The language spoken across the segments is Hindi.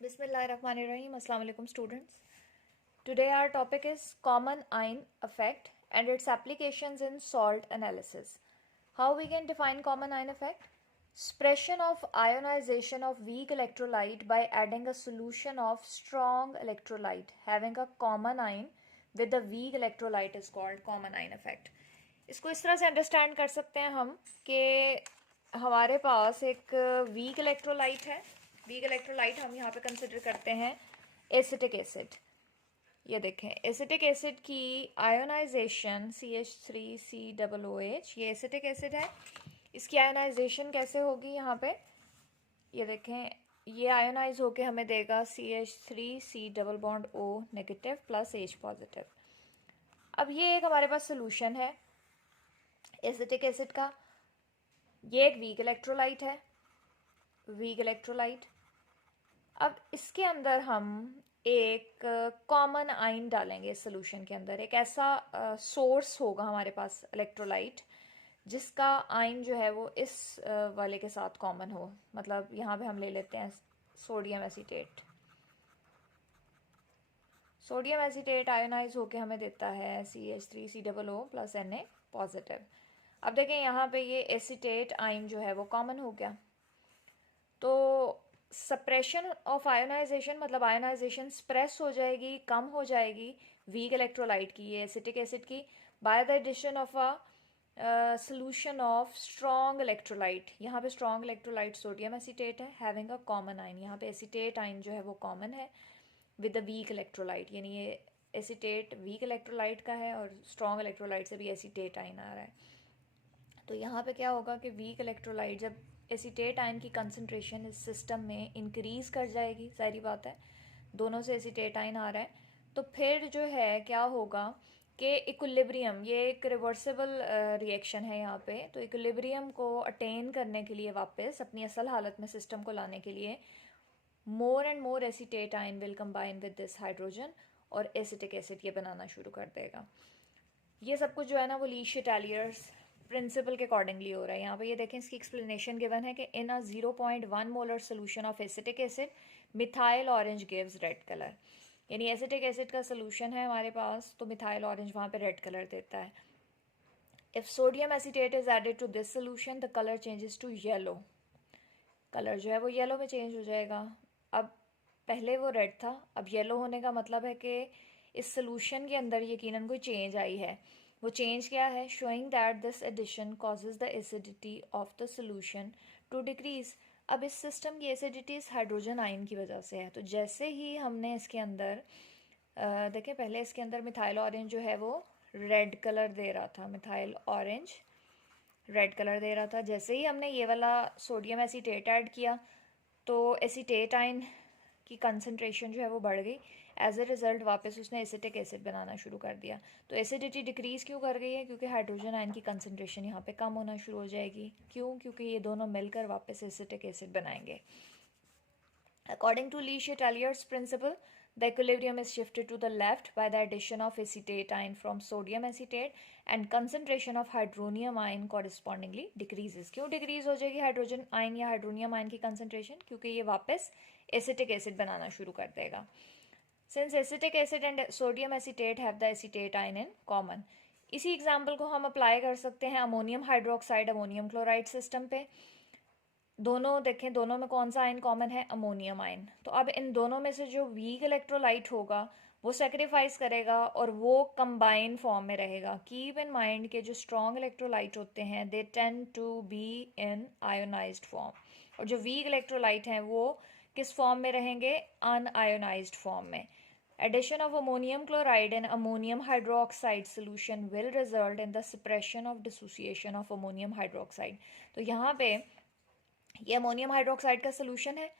Bismillahirrahmanirrahim. Assalamu alaikum students. Today our topic is common ion effect and its applications in salt analysis. How we can define common ion effect? Suppression of ionization of weak electrolyte by adding a solution of strong electrolyte having a common ion with the weak electrolyte is called common ion effect. इसको इस तरह से अंडरस्टैंड कर सकते हैं हम कि हमारे पास एक वीक इलेक्ट्रोलाइट है. वीक इलेक्ट्रोलाइट हम यहाँ पे कंसिडर करते हैं एसिटिक एसिड. ये देखें, एसिटिक एसिड की आयोनाइजेशन CH3COOH, ये एसिटिक एसिड है. इसकी आयोनाइजेशन कैसे होगी यहाँ पे? ये देखें, ये आयोनाइज होके हमें देगा CH3C+O negative plus H positive. अब ये एक हमारे पास सोल्यूशन है एसिटिक एसिड का. ये एक वीक इलेक्ट्रोलाइट है, वीक इलेक्ट्रोलाइट. अब इसके अंदर हम एक कॉमन आयन डालेंगे इस सोल्यूशन के अंदर. एक ऐसा सोर्स होगा हमारे पास इलेक्ट्रोलाइट जिसका आयन जो है वो इस वाले के साथ कॉमन हो. मतलब यहाँ पे हम ले लेते हैं sodium acetate. Sodium acetate ionize होके हमें देता है CH3COO प्लस Na पॉजिटिव. अब देखें यहाँ पे ये एसीटेट आयन जो है वो कॉमन हो गया. तो सप्रेशन ऑफ आयोनाइजेशन मतलब आयोनाइजेशन स्प्रेस हो जाएगी, कम हो जाएगी वीक इलेक्ट्रोलाइट की, ये एसिटिक एसिड की, by the addition of a solution of strong electrolyte. यहाँ पे स्ट्रॉन्ग इलेक्ट्रोलाइट सोडियम एसीटेट है हैविंग अ कॉमन आयन. यहाँ पे एसीटेट आयन जो है वो कॉमन है विद द वीक इलेक्ट्रोलाइट, यानी ये एसीटेट वीक इलेक्ट्रोलाइट का है और स्ट्रॉन्ग इलेक्ट्रोलाइट से भी एसीटेट आयन आ रहा है. तो यहाँ पे क्या होगा कि वीक इलेक्ट्रोलाइट जब एसीटेट आयन की कंसंट्रेशन इस सिस्टम में इंक्रीज़ कर जाएगी, सारी बात है, दोनों से एसीटेट आयन आ रहा है, तो फिर जो है क्या होगा कि इक्विलिब्रियम, ये एक रिवर्सिबल रिएक्शन है यहाँ पे. तो इक्विलिब्रियम को अटेन करने के लिए, वापस अपनी असल हालत में सिस्टम को लाने के लिए, more and more acetate ion will combine with this hydrogen और एसिटिक एसिड ये बनाना शुरू कर देगा. ये सब कुछ जो है ना वो ली शेटालियर्स प्रिंसिपल के अकॉर्डिंगली हो रहा है. यहाँ पे ये देखें, इसकी एक्सप्लेनेशन गिवन है कि इन अ 0.1 molar solution of acetic acid methyl orange gives red colour. यानी एसिटिक एसिड का सोल्यूशन है हमारे पास, तो मिथाइल ऑरेंज वहाँ पे रेड कलर देता है. If sodium acetate is added to this solution the colour changes to yellow. Colour जो है वो येलो में चेंज हो जाएगा. अब पहले वो रेड था, अब येलो होने का मतलब है कि इस सोल्यूशन के अंदर यकीनन कोई चेंज आई है. वो चेंज क्या है? Showing that this addition causes the acidity of the solution to decrease. अब इस सिस्टम की एसिडिटी इस हाइड्रोजन आयन की वजह से है. तो जैसे ही हमने इसके अंदर देखें, पहले इसके अंदर मिथाइल ऑरेंज जो है वो रेड कलर दे रहा था, मिथाइल ऑरेंज रेड कलर दे रहा था. जैसे ही हमने ये वाला सोडियम एसीटेट ऐड किया तो एसीटेट आयन की कंसंट्रेशन जो है वो बढ़ गई. एज ए रिजल्ट वापस उसने एसिटिक एसिड बनाना शुरू कर दिया. तो एसिडिटी डिक्रीज़ क्यों कर गई है? क्योंकि हाइड्रोजन आयन की कंसंट्रेशन यहाँ पे कम होना शुरू हो जाएगी. क्यों? क्योंकि ये दोनों मिलकर वापस एसिटिक एसिड बनाएंगे. According to Le Chatelier's principle, the equilibrium is shifted to the left by the addition of acetate ion from sodium acetate and concentration of hydronium ion correspondingly decreases. क्यों डिक्रीज हो जाएगी हाइड्रोजन आयन या हाइड्रोनियम आयन की कंसंट्रेशन? क्योंकि ये वापस एसिटिक एसिड बनाना शुरू कर देगा. Since acetic acid and sodium acetate have the acetate ion in common. इसी एग्जाम्पल को हम अप्लाई कर सकते हैं ammonium hydroxide ammonium chloride system पे. दोनों देखें, दोनों में कौन सा आयन कॉमन है? Ammonium ion. तो अब इन दोनों में से जो वीक इलेक्ट्रोलाइट होगा वो सेक्रीफाइस करेगा और वो कंबाइन फॉर्म में रहेगा. कीप इन माइंड के जो स्ट्रॉन्ग इलेक्ट्रोलाइट होते हैं they tend to be in ionized form, और जो वीक इलेक्ट्रोलाइट हैं वो किस फॉर्म में रहेंगे? अनआयोनाइज्ड फॉर्म में. Addition of ammonium chloride and ammonium hydroxide solution will result in the suppression of dissociation of ammonium hydroxide. तो यहाँ पे ये अमोनियम हाइड्रोक्साइड का सोल्यूशन है.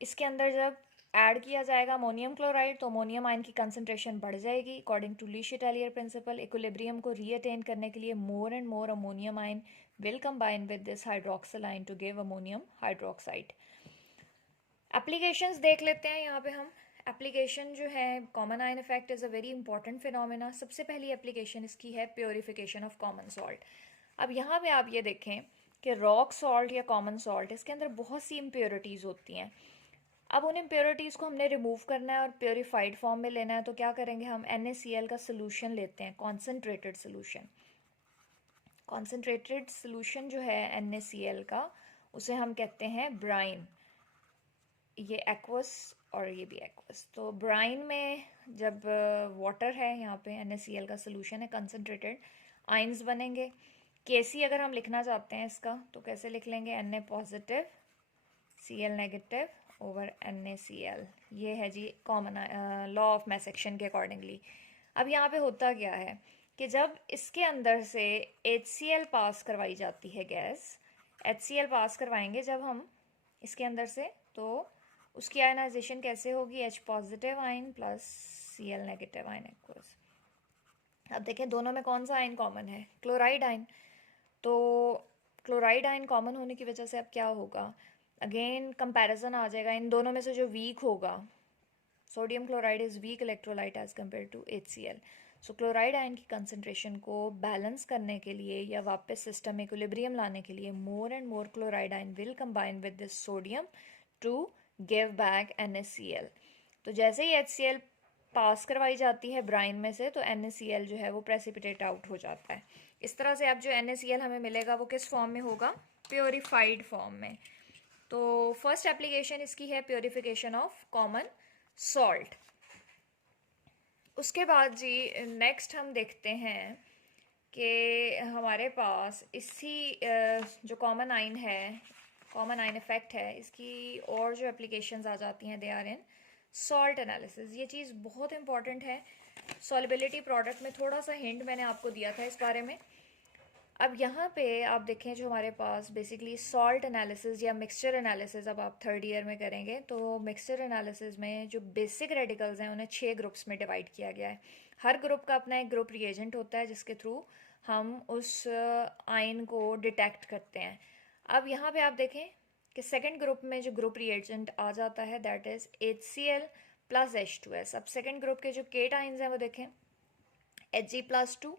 इसके अंदर जब ऐड किया जाएगा अमोनियम क्लोराइड तो अमोनियम आयन की कंसंट्रेशन बढ़ जाएगी. According to Le Chatelier principle, equilibrium को रीअटेन करने के लिए more and more ammonium ion will combine with this hydroxyl ion to give ammonium hydroxide. Applications देख लेते हैं यहाँ पे हम. एप्लीकेशन जो है common ion effect is a very important phenomena. सबसे पहली एप्लीकेशन इसकी है प्योरिफिकेशन ऑफ कॉमन सॉल्ट. अब यहाँ पे आप ये देखें कि रॉक सॉल्ट या कॉमन सॉल्ट, इसके अंदर बहुत सी इम्प्योरिटीज़ होती हैं. अब उन इम्प्योरिटीज़ को हमने रिमूव करना है और प्योरीफाइड फॉर्म में लेना है, तो क्या करेंगे, हम NaCl का सोल्यूशन लेते हैं, कॉन्सेंट्रेटेड सोल्यूशन। कॉन्सेंट्रेटेड सोल्यूशन जो है NaCl का, उसे हम कहते हैं ब्राइन। ये एक्वस और ये भी एक्वस। तो ब्राइन में जब वाटर है, यहाँ पे NaCl का सोल्यूशन है कंसनट्रेटेड, आइंस बनेंगे। Kc अगर हम लिखना चाहते हैं इसका तो कैसे लिख लेंगे, Na positive Cl negative over NaCl। ये है जी common law of mass action के अकॉर्डिंगली। अब यहाँ पे होता क्या है कि जब इसके अंदर से HCl पास करवाई जाती है गैस, HCl पास करवाएंगे जब हम इसके अंदर से, तो उसकी आयनाइजेशन कैसे होगी, H positive ion plus Cl negative ion aqueous. अब देखें दोनों में कौन सा आयन कॉमन है, क्लोराइड आयन। तो क्लोराइड आयन कॉमन होने की वजह से अब क्या होगा, अगेन कंपैरिजन आ जाएगा इन दोनों में से जो वीक होगा। Sodium chloride is weak electrolyte as compare to HCl। So chloride ion की कंसनट्रेशन को बैलेंस करने के लिए या वापस सिस्टम में इक्विलिब्रियम लाने के लिए more and more chloride ion will combine with this sodium to give back NaCl। तो जैसे ही HCl पास करवाई जाती है ब्राइन में से, तो NaCl जो है वो प्रेसिपिटेट आउट हो जाता है। इस तरह से अब जो NaCl हमें मिलेगा वो किस फॉर्म में होगा, प्योरीफाइड फॉर्म में। तो फर्स्ट एप्लीकेशन इसकी है प्योरीफिकेशन ऑफ कॉमन सॉल्ट। उसके बाद जी नेक्स्ट हम देखते हैं कि हमारे पास इसी जो कॉमन आइन है, कॉमन आइन इफेक्ट है, इसकी और जो एप्लीकेशंस आ जाती हैं they are in salt analysis. ये चीज़ बहुत इंपॉर्टेंट है। सॉल्युबिलिटी प्रोडक्ट में थोड़ा सा हिंट मैंने आपको दिया था इस बारे में। अब यहाँ पे आप देखें जो हमारे पास बेसिकली सॉल्ट एनालिसिस या मिक्सचर एनालिसिस अब आप थर्ड ईयर में करेंगे, तो मिक्सचर एनालिसिस में जो बेसिक रेडिकल्स हैं उन्हें 6 ग्रुप्स में डिवाइड किया गया है। हर ग्रुप का अपना एक ग्रुप रिएजेंट होता है जिसके थ्रू हम उस आयन को डिटेक्ट करते हैं। अब यहाँ पे आप देखें कि सेकेंड ग्रुप में जो ग्रुप रिएजेंट आ जाता है that is HCl plus H2S। अब सेकेंड ग्रुप के जो केट आइंस हैं वो देखें, Hg+2,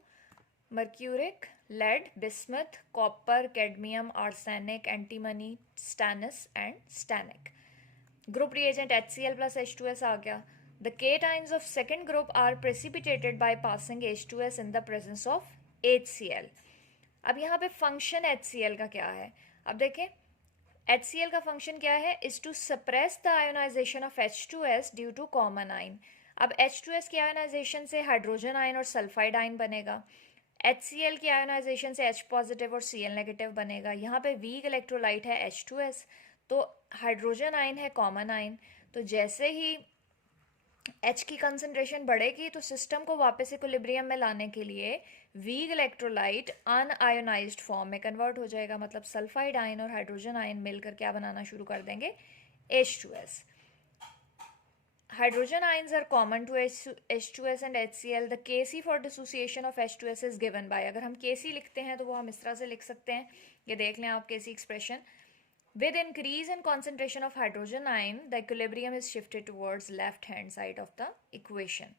mercuric, lead, bismuth, copper, cadmium, arsenic, antimony, stannous and stannic. Group reagent HCl plus H2S आ गया. The cations of second group are precipitated by passing H2S in the presence of HCl. अब यहाँ पे फंक्शन HCl का क्या है, अब देखें HCl का फंक्शन क्या है, is to suppress the ionization of H2S due to common ion. अब H2S की आयोनाइजेशन से हाइड्रोजन आयन और सल्फाइड आयन बनेगा, HCl की आयोनाइजेशन से H पॉजिटिव और Cl नेगेटिव बनेगा। यहाँ पे वीक इलेक्ट्रोलाइट है H2S, तो हाइड्रोजन आयन है कॉमन आयन। तो जैसे ही H की कंसनट्रेशन बढ़ेगी तो सिस्टम को वापस इक्विलिब्रियम में लाने के लिए वीक इलेक्ट्रोलाइट अनआयोनाइज्ड फॉर्म में कन्वर्ट हो जाएगा। मतलब सल्फाइड आयन और हाइड्रोजन आयन मिलकर क्या बनाना शुरू कर देंगे, H2S. Hydrogen ions are common to H2S and HCl. The Kc for dissociation of H2S is given by, अगर हम Kc लिखते हैं तो वो हम इस तरह से लिख सकते हैं, ये देख लें आप Kc expression. With increase in concentration of hydrogen ion, the equilibrium is shifted towards left hand side of the equation.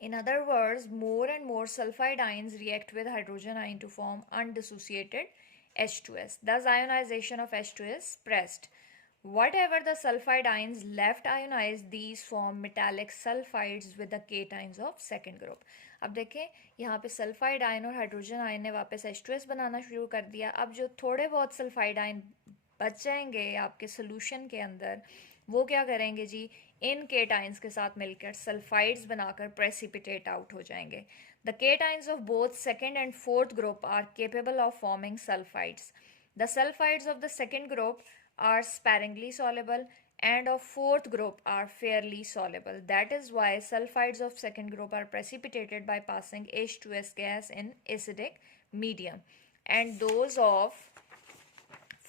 In other words, more and more sulfide ions react with hydrogen ion to form undissociated H2S. Thus, ionization of H2S is suppressed. Whatever the sulfide ions left ionized, these form metallic sulfides with the cations of second group. अब देखें यहाँ पे सल्फाइड आयन और हाइड्रोजन आयन ने वापस H2S बनाना शुरू कर दिया। अब जो थोड़े बहुत सल्फाइड आयन बच जाएंगे आपके सोल्यूशन के अंदर, वो क्या करेंगे जी, इन केटाइंस के साथ मिलकर सल्फाइड्स बनाकर प्रेसिपिटेट आउट हो जाएंगे. The cations of both second and fourth group are capable of forming sulphides. The sulphides of the second group are sparingly soluble and of fourth group are fairly soluble. That is why sulfides of second group are precipitated by passing H2S gas in acidic medium, and those of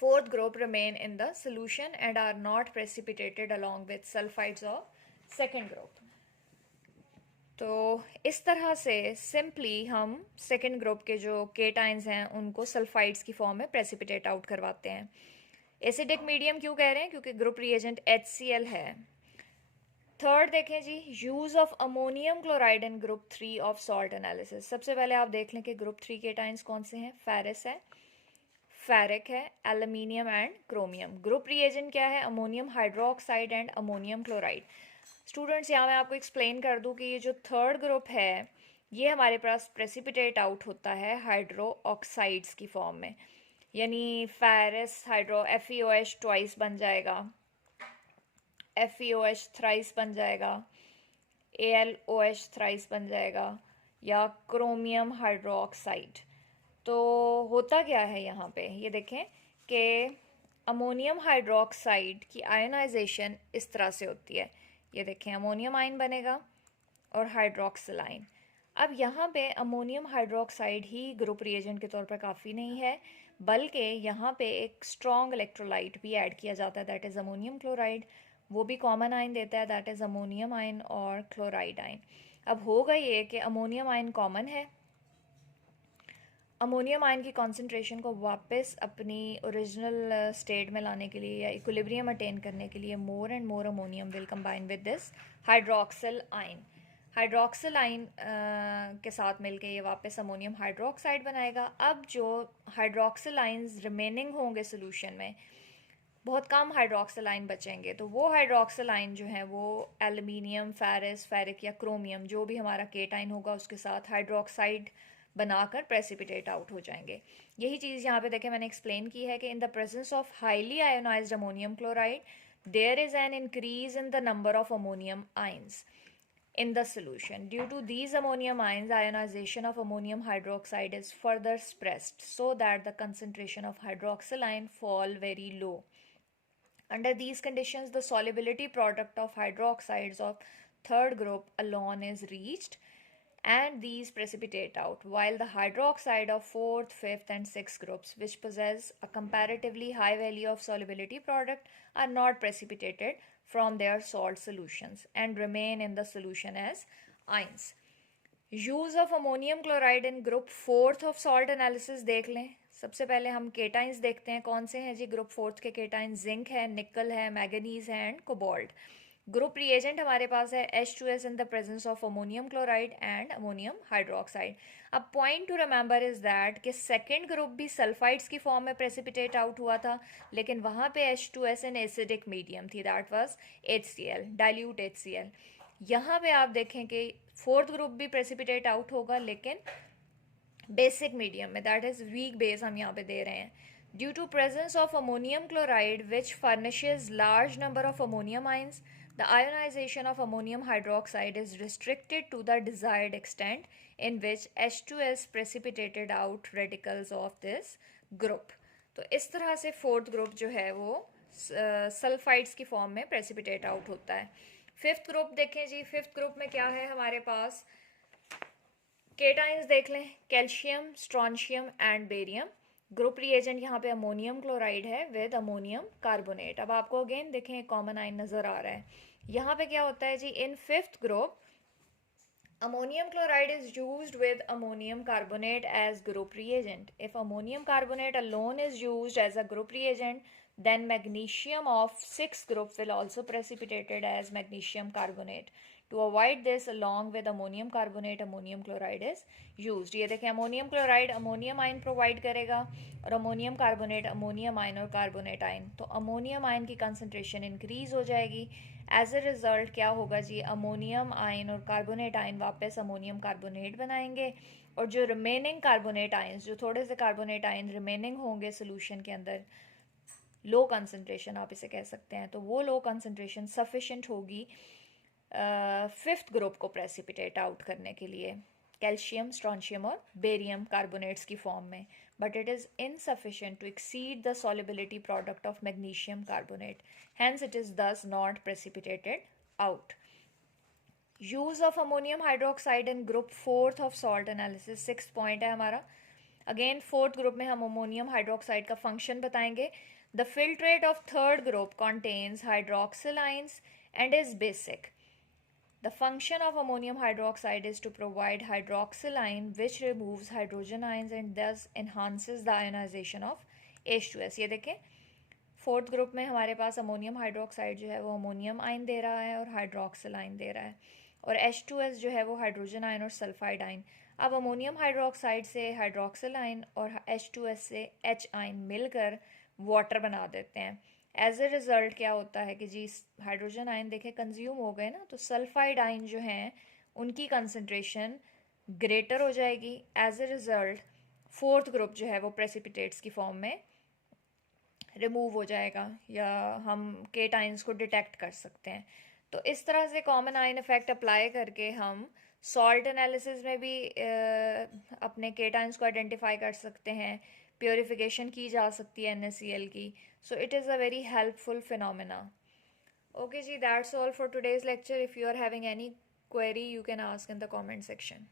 fourth group remain in the solution and are not precipitated along with sulfides of second group. तो इस तरह से सिंपली हम सेकेंड ग्रुप के जो केटाइंस हैं उनको सल्फाइड्स की फॉर्म में प्रेसिपिटेट आउट करवाते हैं. एसिडिक मीडियम क्यों कह रहे हैं, क्योंकि ग्रुप रिएजेंट HCl है. थर्ड देखें जी, use of ammonium chloride in group 3 of salt analysis. सबसे पहले आप देख लें कि ग्रुप 3 केटाइंस कौन से हैं. फेरस है, फेरिक है, aluminium and chromium. Group reagent क्या है? Ammonium hydroxide and ammonium chloride. Students यहाँ मैं आपको एक्सप्लेन कर दूँ कि ये जो थर्ड ग्रुप है ये हमारे पास प्रेसिपिटेट आउट होता है हाइड्रो ऑक्साइड्स की फॉर्म में, यानी फेरस हाइड्रो FeOH ट्वाइस बन जाएगा, FeOH थ्राइस बन जाएगा, AlOH थ्राइस बन जाएगा, या क्रोमियम हाइड्रोक्साइड। तो होता क्या है यहाँ पे, ये देखें कि अमोनियम हाइड्रोक्साइड की आयनाइजेशन इस तरह से होती है। ये देखें अमोनियम आयन बनेगा और हाइड्रोक्सिल आयन। अब यहाँ पे अमोनियम हाइड्रोक्साइड ही ग्रुप रिएजेंट के तौर पर काफ़ी नहीं है, बल्कि यहाँ पे एक स्ट्रॉन्ग इलेक्ट्रोलाइट भी ऐड किया जाता है, दैट इज़ अमोनियम क्लोराइड। वो भी कॉमन आयन देता है, दैट इज़ अमोनियम आयन और क्लोराइड आयन। अब होगा ये कि अमोनियम आयन कॉमन है, अमोनियम आयन की कॉन्सेंट्रेशन को वापस अपनी ओरिजिनल स्टेट में लाने के लिए या इक्विलिब्रियम अटेन करने के लिए more and more ammonium will combine with this hydroxyl ion. Hydroxyl ion के साथ मिलके ये वापस अमोनियम हाइड्रोक्साइड बनाएगा। अब जो हाइड्रोक्सिल आयन्स रिमेनिंग होंगे सोल्यूशन में, बहुत कम हाइड्रोक्सिल आयन बचेंगे, तो वो हाइड्रोक्सिल आयन जो है वो एल्यूमिनियम, फेरस, फेरिक या क्रोमियम जो भी हमारा केटाइन होगा उसके साथ हाइड्रोक्साइड बनाकर प्रेसिपिटेट आउट हो जाएंगे। यही चीज़ यहाँ पे देखें मैंने एक्सप्लेन की है कि in the presence of highly ionized ammonium chloride there is an increase in the number of ammonium ions in the solution. Due to these ammonium ions, ionization of ammonium hydroxide is further suppressed so that the concentration of hydroxyl ion fall very low. Under these conditions, the solubility product of hydroxides of third group alone is reached and these precipitate out, while the hydroxide of fourth, fifth and sixth groups, which possess a comparatively high value of solubility product, are not precipitated from their salt solutions and remain in the solution as ions. Use of ammonium chloride in group fourth of salt analysis देख लें। सबसे पहले हम केटाइंस देखते हैं, कौन से हैं जी ग्रुप फोर्थ के केटाइन? जिंक है, निकल है, मैंगनीज है एंड कोबाल्ट। ग्रुप रिएजेंट हमारे पास है H2S in the presence of ammonium chloride and ammonium hydroxide. अब point to remember is that कि सेकेंड ग्रुप भी सल्फाइड्स की फॉर्म में प्रेसिपिटेट आउट हुआ था, लेकिन वहाँ पे H2S इन एसिडिक मीडियम थी, that was HCl, dilute HCl। यहाँ पे आप देखें कि फोर्थ ग्रुप भी प्रेसिपिटेट आउट होगा लेकिन बेसिक मीडियम में, दैट इज वीक बेस हम यहाँ पे दे रहे हैं। Due to presence of ammonium chloride which furnishes large number of ammonium ions, the ionization of ammonium hydroxide is restricted to the desired extent in which H2S precipitated out radicals of this group. तो इस तरह से फोर्थ ग्रुप जो है वो सल्फाइड्स की फॉर्म में प्रेसिपिटेट आउट होता है। फिफ्थ ग्रुप देखें जी, फिफ्थ ग्रुप में क्या है हमारे पास? केटाइंस देख लें, calcium, strontium and barium. Group reagent यहाँ पे अमोनियम क्लोराइड है विद अमोनियम कार्बोनेट। अब आपको अगेन देखें कॉमन आयन नजर आ रहा है। यहाँ पे क्या होता है जी, in fifth group ammonium chloride is used with ammonium carbonate as group reagent. If ammonium carbonate alone is used as a group reagent, then magnesium of sixth group will also precipitated as magnesium carbonate. To avoid this, along with ammonium carbonate, ammonium chloride is used. ये देखें ammonium chloride ammonium ion provide करेगा और ammonium carbonate ammonium ion और carbonate ion, तो ammonium ion की concentration increase हो जाएगी। एज ए रिजल्ट क्या होगा जी, अमोनियम आयन और कार्बोनेट आयन वापस अमोनियम कार्बोनेट बनाएंगे और जो रिमेनिंग कार्बोनेट आयन, जो थोड़े से कार्बोनेट आयन रिमेनिंग होंगे सोल्यूशन के अंदर, लो कंसंट्रेशन आप इसे कह सकते हैं, तो वो लो कंसंट्रेशन सफिशेंट होगी फिफ्थ ग्रुप को प्रेसिपिटेट आउट करने के लिए, कैल्शियम, स्ट्रॉन्शियम और बेरियम कार्बोनेट्स की फॉर्म में, but it is insufficient to exceed the solubility product of magnesium carbonate. Hence, it is thus not precipitated out. Use of ammonium hydroxide in group fourth of salt analysis, sixth point है हमारा। Again, fourth group में हम ammonium hydroxide का function बताएंगे। The filtrate of third group contains hydroxyl ions and is basic. The function of ammonium hydroxide is to provide hydroxyl ion which removes hydrogen ions and thus enhances the ionization of H2S. ये देखें फोर्थ ग्रुप में हमारे पास अमोनियम हाइड्रोक्साइड जो है वो अमोनियम आयन दे रहा है और हाइड्रोक्सिल आयन दे रहा है, और H2S जो है वो हाइड्रोजन आयन और सल्फाइड आयन। अब अमोनियम हाइड्रोक्साइड से हाइड्रोक्सिल आयन और H2S से H आयन मिलकर वाटर बना देते हैं। एज ए रिज़ल्ट क्या होता है कि जी हाइड्रोजन आयन देखें कंज्यूम हो गए ना, तो सल्फाइड आयन जो हैं उनकी कंसनट्रेशन ग्रेटर हो जाएगी। As a result fourth group जो है वो प्रेसिपिटेट्स की फॉर्म में रिमूव हो जाएगा, या हम केट आयंस को डिटेक्ट कर सकते हैं। तो इस तरह से कॉमन आयन इफेक्ट अप्लाई करके हम सॉल्ट एनालिसिस में भी अपने केट आयंस को आइडेंटिफाई कर सकते हैं, प्योरिफिकेशन की जा सकती है NaCl की। So it is a very helpful phenomena. Okay ji, that's all for today's lecture. If you are having any query, you can ask in the comment section.